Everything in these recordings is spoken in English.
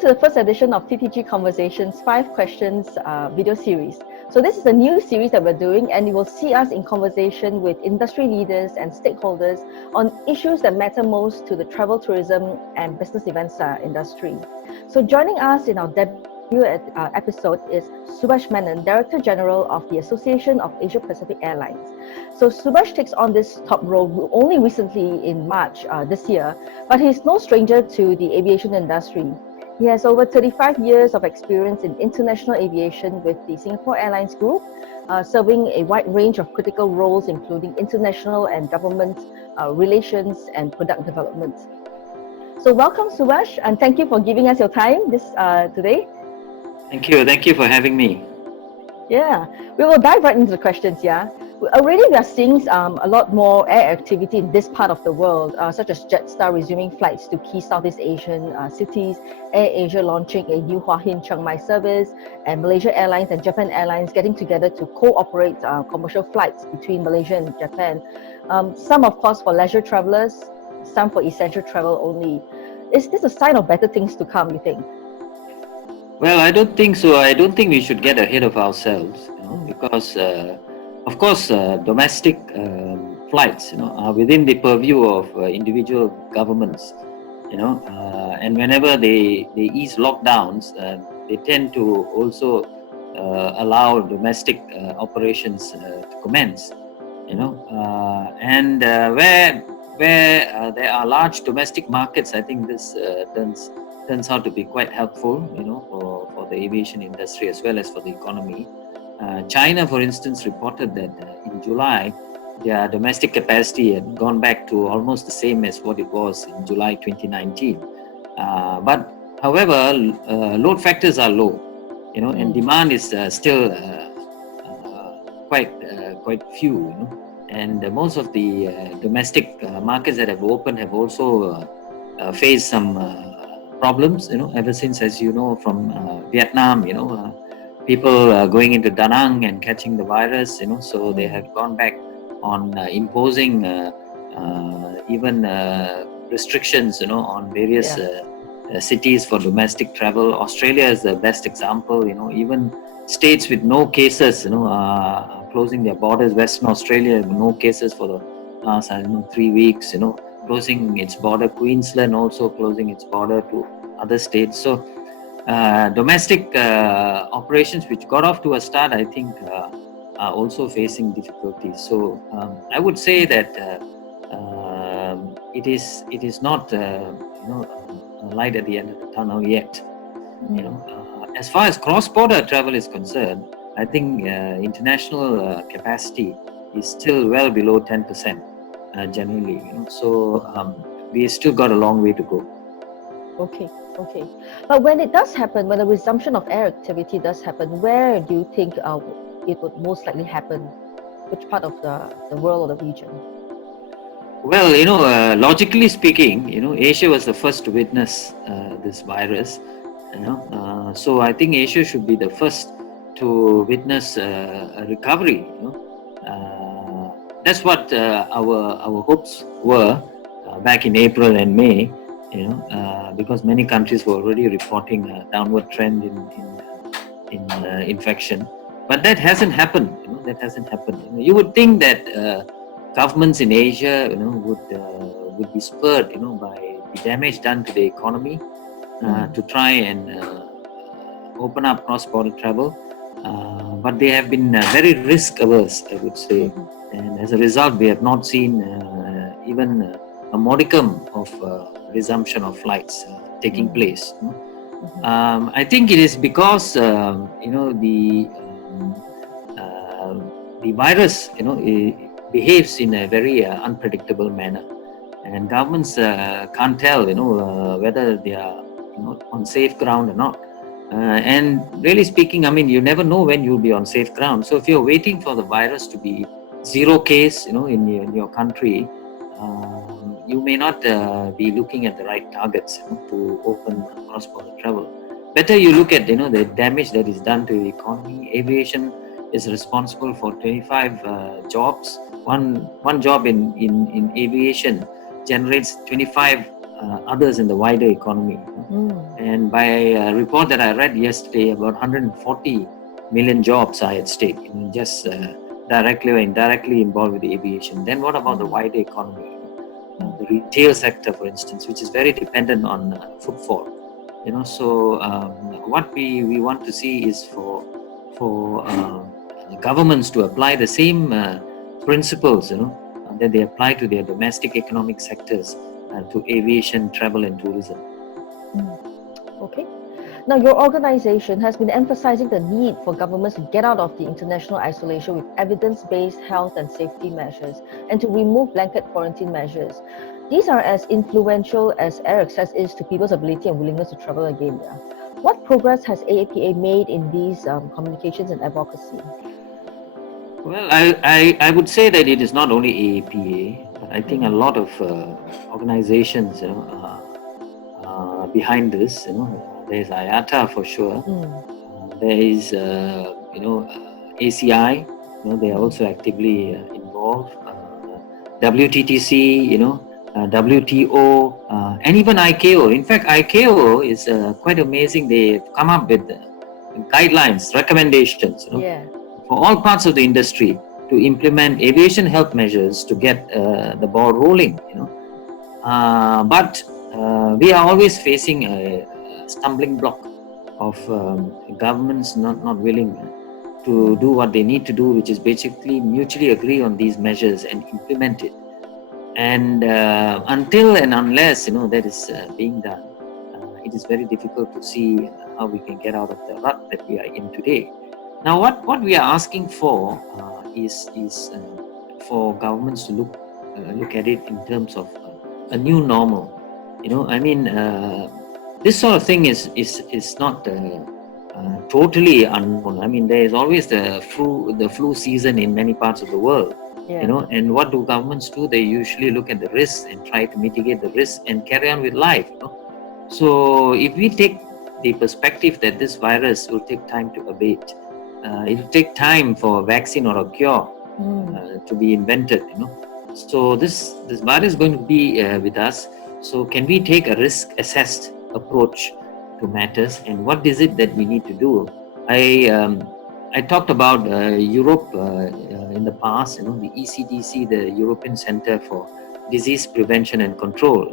to the first edition of TTG Conversations 5 Questions video series. So this is a new series that we're doing, and you will see us in conversation with industry leaders and stakeholders on issues that matter most to the travel, tourism and business events industry. So joining us in our debut episode is Subhas Menon, Director General of the Association of Asia-Pacific Airlines. So Subhas takes on this top role only recently in March this year, but he's no stranger to the aviation industry. He has over 35 years of experience in international aviation with the Singapore Airlines Group, serving a wide range of critical roles including international and government relations and product development. So welcome Subhas, and thank you for giving us your time today. Thank you for having me. Yeah, we will dive right into the questions, yeah. Already we are seeing a lot more air activity in this part of the world, such as Jetstar resuming flights to key Southeast Asian cities, AirAsia launching a new Hua Hin Chiang Mai service, and Malaysia Airlines and Japan Airlines getting together to cooperate commercial flights between Malaysia and Japan. Some, of course, for leisure travelers, some for essential travel only. Is this a sign of better things to come, you think? Well, I don't think so. I don't think we should get ahead of ourselves, because, of course, domestic flights, are within the purview of individual governments, and whenever they ease lockdowns, they tend to also allow domestic operations to commence, and where there are large domestic markets, I think this turns out to be quite helpful, for the aviation industry as well as for the economy. China, for instance, reported that in July, their domestic capacity had gone back to almost the same as what it was in July 2019. But however, load factors are low, and demand is still quite few, and most of the domestic markets that have opened have also faced some problems, ever since, as you know, from Vietnam, people going into Da Nang and catching the virus, so they have gone back on imposing even restrictions, on various cities for domestic travel. Australia is the best example, even states with no cases, are closing their borders. Western Australia, no cases for the last, 3 weeks, closing its border. Queensland also closing its border to other states. So domestic operations which got off to a start, I think, are also facing difficulties. So I would say that it is not a light at the end of the tunnel yet. As far as cross-border travel is concerned, I think international capacity is still well below 10%. Generally, so we still got a long way to go. Okay. But when it does happen, when the resumption of air activity does happen, where do you think it would most likely happen? Which part of the world or the region? Well, logically speaking, Asia was the first to witness this virus. So I think Asia should be the first to witness a recovery. That's what our hopes were back in April and May, because many countries were already reporting a downward trend in infection. But that hasn't happened. You would think that governments in Asia, would be spurred, by the damage done to the economy, to try and open up cross-border travel. But they have been very risk-averse, I would say. And as a result, we have not seen even a modicum of resumption of flights taking place. I think it is because the virus behaves in a very unpredictable manner, and governments can't tell whether they are on safe ground or not. And really speaking, you never know when you'll be on safe ground. So if you're waiting for the virus to be zero case, in your country, you may not be looking at the right targets to open cross-border travel. Better you look at the damage that is done to the economy. Aviation is responsible for 25 jobs. One job in aviation generates 25 others in the wider economy. And by a report that I read yesterday, about 140 million jobs are at stake, just directly or indirectly involved with the aviation. Then what about the wider economy? The retail sector, for instance, which is very dependent on footfall. So what we want to see is for governments to apply the same principles, that they apply to their domestic economic sectors, to aviation, travel, and tourism. Okay. Now, your organization has been emphasizing the need for governments to get out of the international isolation with evidence-based health and safety measures and to remove blanket quarantine measures. These are as influential as air access is to people's ability and willingness to travel again. Yeah. What progress has AAPA made in these communications and advocacy? Well, I would say that it is not only AAPA, but I think a lot of organizations behind this. There's IATA for sure. There is ACI. They are also actively involved. WTTC. WTO, and even ICAO. In fact, ICAO is quite amazing. They've come up with guidelines, recommendations, for all parts of the industry to implement aviation health measures to get the ball rolling. But we are always facing a stumbling block of governments not willing to do what they need to do, which is basically mutually agree on these measures and implement it. And until and unless that is being done, it is very difficult to see how we can get out of the rut that we are in today. Now, what we are asking for is for governments to look at it in terms of a new normal. This sort of thing is not totally unknown. There is always the flu season in many parts of the world. And what do governments do? They usually look at the risks and try to mitigate the risks and carry on with life. So if we take the perspective that this virus will take time to abate, it will take time for a vaccine or a cure to be invented. So this virus is going to be with us. So can we take a risk-assessed approach to matters, and what is it that we need to do? I talked about Europe in the past. The ECDC, the European Center for Disease Prevention and Control,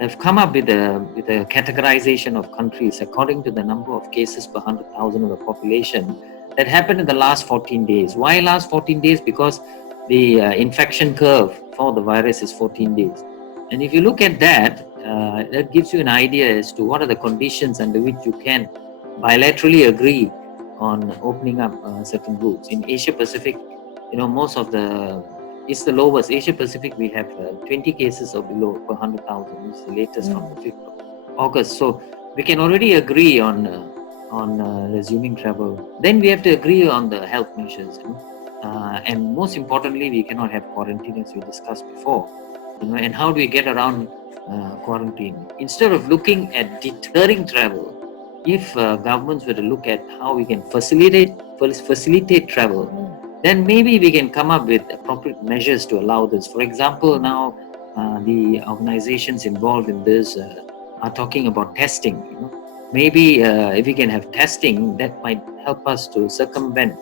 have come up with a categorization of countries according to the number of cases per 100,000 of the population that happened in the last 14 days. Why last 14 days? Because the infection curve for the virus is 14 days. And if you look at that, that gives you an idea as to what are the conditions under which you can bilaterally agree on opening up certain routes. In Asia-Pacific, most of it's the lowest. Asia-Pacific, we have 20 cases or below per 100,000. This is the latest from the 5th of August. So we can already agree on resuming travel. Then we have to agree on the health measures. And most importantly, we cannot have quarantine, as we discussed before. And how do we get around quarantine? Instead of looking at deterring travel, if governments were to look at how we can facilitate travel, then maybe we can come up with appropriate measures to allow this. For example, now the organizations involved in this are talking about testing. Maybe if we can have testing, that might help us to circumvent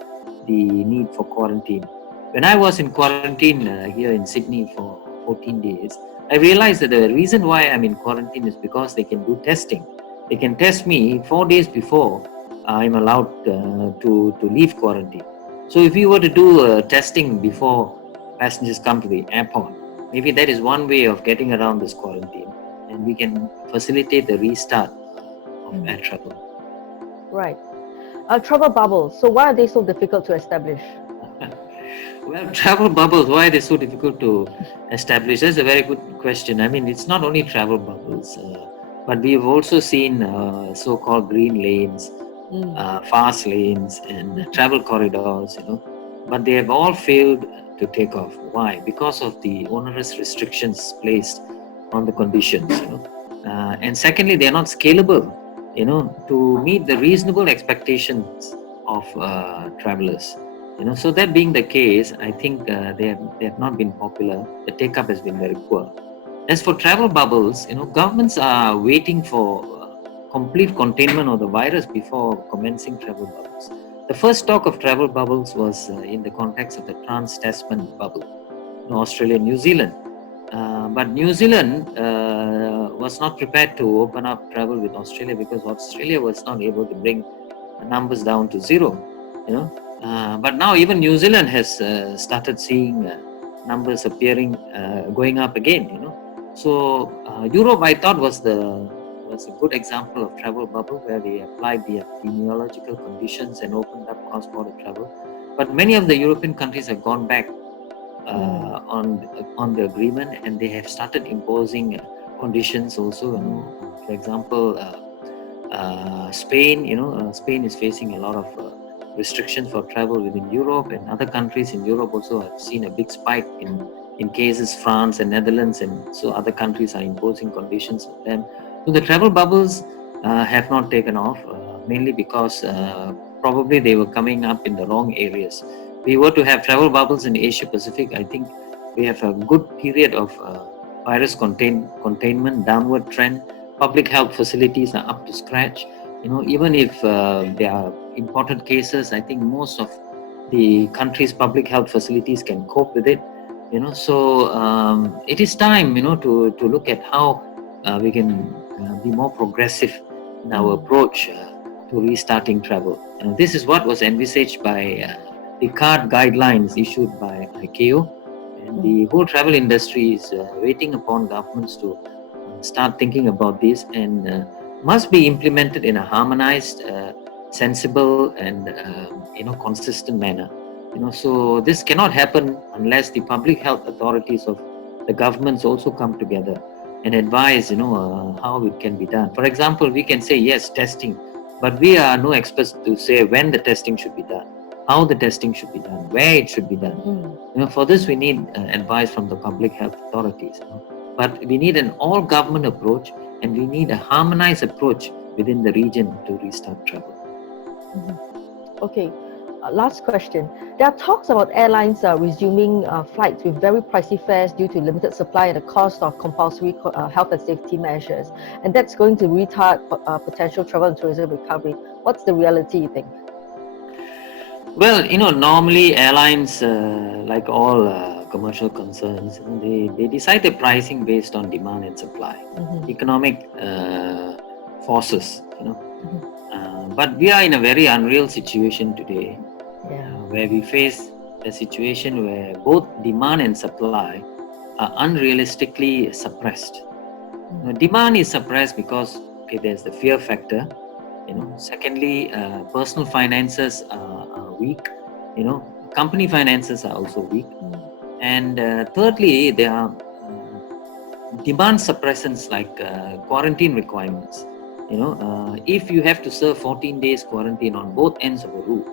the need for quarantine. When I was in quarantine here in Sydney for 14 days, I realized that the reason why I'm in quarantine is because they can do testing. They can test me 4 days before I'm allowed to leave quarantine. So if we were to do testing before passengers come to the airport, maybe that is one way of getting around this quarantine, and we can facilitate the restart of air travel. Right. Travel bubbles. So why are they so difficult to establish? Well, travel bubbles, why are they so difficult to establish? That's a very good question. It's not only travel bubbles, but we've also seen so-called green lanes, fast lanes, and travel corridors, but they have all failed to take off. Why? Because of the onerous restrictions placed on the conditions, and secondly, they are not scalable, to meet the reasonable expectations of travelers. So that being the case, I think they have not been popular. The take-up has been very poor. As for travel bubbles, governments are waiting for complete containment of the virus before commencing travel bubbles. The first talk of travel bubbles was in the context of the trans-Tasman bubble, Australia and New Zealand. But New Zealand was not prepared to open up travel with Australia because Australia was not able to bring the numbers down to zero. But now even New Zealand has started seeing numbers appearing, going up again. So Europe, I thought, was a good example of travel bubble where they applied the epidemiological conditions and opened up cross-border travel. But many of the European countries have gone back on the agreement, and they have started imposing conditions also. For example, Spain. Spain is facing a lot of restrictions for travel within Europe, and other countries in Europe also have seen a big spike in cases. France and Netherlands, and so other countries are imposing conditions on them. So the travel bubbles have not taken off, mainly because probably they were coming up in the wrong areas. We were to have travel bubbles in Asia-Pacific. I think we have a good period of virus containment, downward trend. Public health facilities are up to scratch. Even if there are important cases, I think most of the country's public health facilities can cope with it. So it is time, to look at how we can be more progressive in our approach to restarting travel. This is what was envisaged by the CARD guidelines issued by ICAO, and the whole travel industry is waiting upon governments to start thinking about this, and must be implemented in a harmonized, sensible, and consistent manner. So this cannot happen unless the public health authorities of the governments also come together and advise, how it can be done. For example, we can say yes, testing, but we are no experts to say when the testing should be done, how the testing should be done, where it should be done. For this we need advice from the public health authorities. But we need an all-government approach, and we need a harmonized approach within the region to restart travel. Okay, last question. There are talks about airlines resuming flights with very pricey fares due to limited supply and the cost of compulsory health and safety measures, and that's going to retard potential travel and tourism recovery. What's the reality, you think? Well, normally airlines, like all commercial concerns, they decide the pricing based on demand and supply, economic forces. But we are in a very unreal situation today, where we face a situation where both demand and supply are unrealistically suppressed. Demand is suppressed because there's the fear factor. Secondly, personal finances are weak. Company finances are also weak. And thirdly, there are demand suppressants like quarantine requirements. If you have to serve 14 days quarantine on both ends of a route,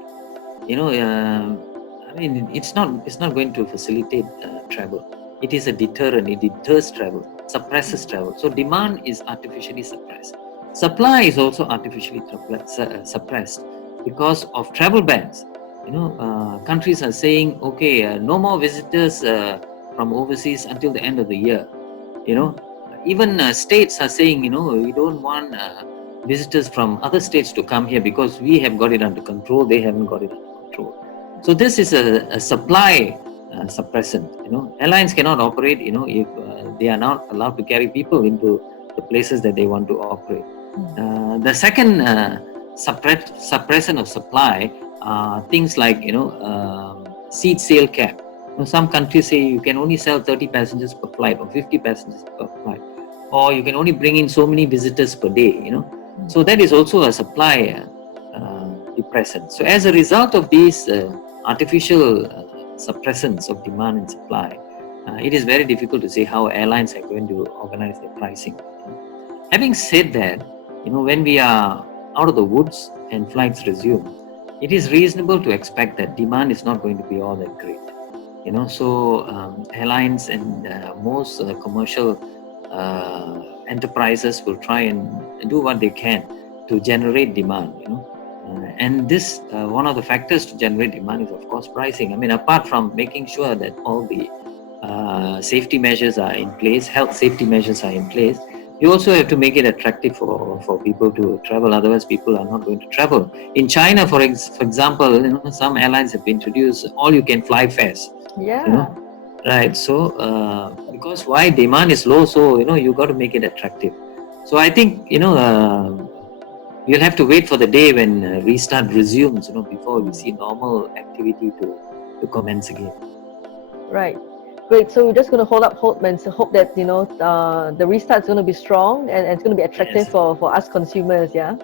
it's not going to facilitate travel. It is a deterrent. It deters travel, suppresses travel. So demand is artificially suppressed. Supply is also artificially suppressed because of travel bans. Countries are saying, okay, no more visitors from overseas until the end of the year. Even states are saying, we don't want visitors from other states to come here because we have got it under control. They haven't got it under control. So this is a supply suppressant. Airlines cannot operate, if they are not allowed to carry people into the places that they want to operate. The second suppressant of supply are things like, seat sale cap. Some countries say you can only sell 30 passengers per flight or 50 passengers per flight, or you can only bring in so many visitors per day. So that is also a supply depressant. So as a result of these artificial suppressants of demand and supply, it is very difficult to say how airlines are going to organize their pricing. Having said that, when we are out of the woods and flights resume, it is reasonable to expect that demand is not going to be all that great. So airlines and most commercial enterprises will try and do what they can to generate demand. And this one of the factors to generate demand is, of course, pricing. Apart from making sure that all the safety measures are in place, health safety measures are in place. You also have to make it attractive for people to travel. Otherwise, people are not going to travel. In China, for example, some airlines have introduced all-you-can-fly fares. Yeah. Right. So because why demand is low, so you got to make it attractive. So I think you'll have to wait for the day when restart resumes. Before we see normal activity to commence again. Right. Great. So we're just going to hold up hope and hope that the restart is going to be strong and it's going to be attractive Yes. for us consumers. Yeah.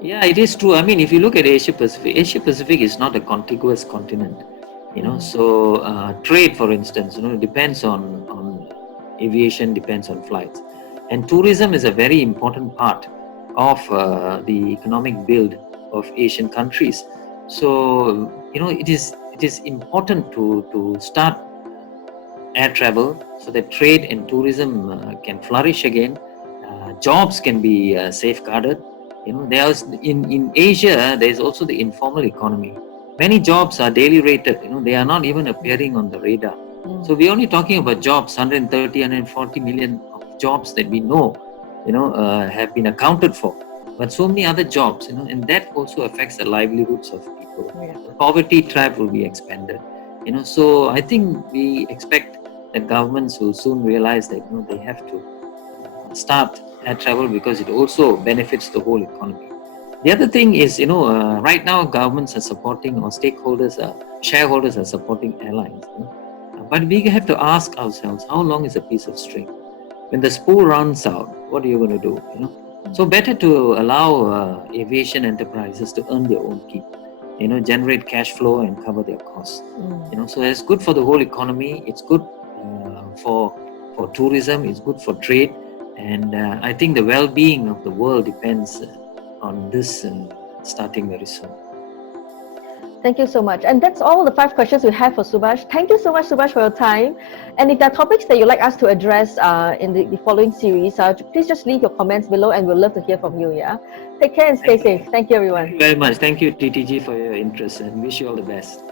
Yeah, it is true. I mean, if you look at Asia Pacific is not a contiguous continent. So trade, for instance, depends on aviation, depends on flights, and tourism is a very important part of the economic build of Asian countries. So it is important to start air travel so that trade and tourism can flourish again. Jobs can be safeguarded. There's in Asia there is also the informal economy. Many jobs are daily rated. They are not even appearing on the radar. So we're only talking about jobs, 130, 140 million of jobs that we know, have been accounted for. But so many other jobs, and that also affects the livelihoods of people. The poverty trap will be expanded. So I think we expect that governments will soon realize that they have to start air travel because it also benefits the whole economy. The other thing is, right now governments are supporting, or shareholders are supporting airlines. But we have to ask ourselves, how long is a piece of string? When the spool runs out, what are you going to do? So better to allow aviation enterprises to earn their own keep. Generate cash flow and cover their costs. So it's good for the whole economy. It's good for tourism. It's good for trade, and I think the well-being of the world depends on this starting very soon. Thank you so much. And that's all the 5 questions we have for Subhas. Thank you so much, Subhas, for your time. And if there are topics that you'd like us to address in the following series, please just leave your comments below and we'll love to hear from you. Yeah. Take care and stay safe. Thank you, everyone. Thank you very much. Thank you, TTG, for your interest, and wish you all the best.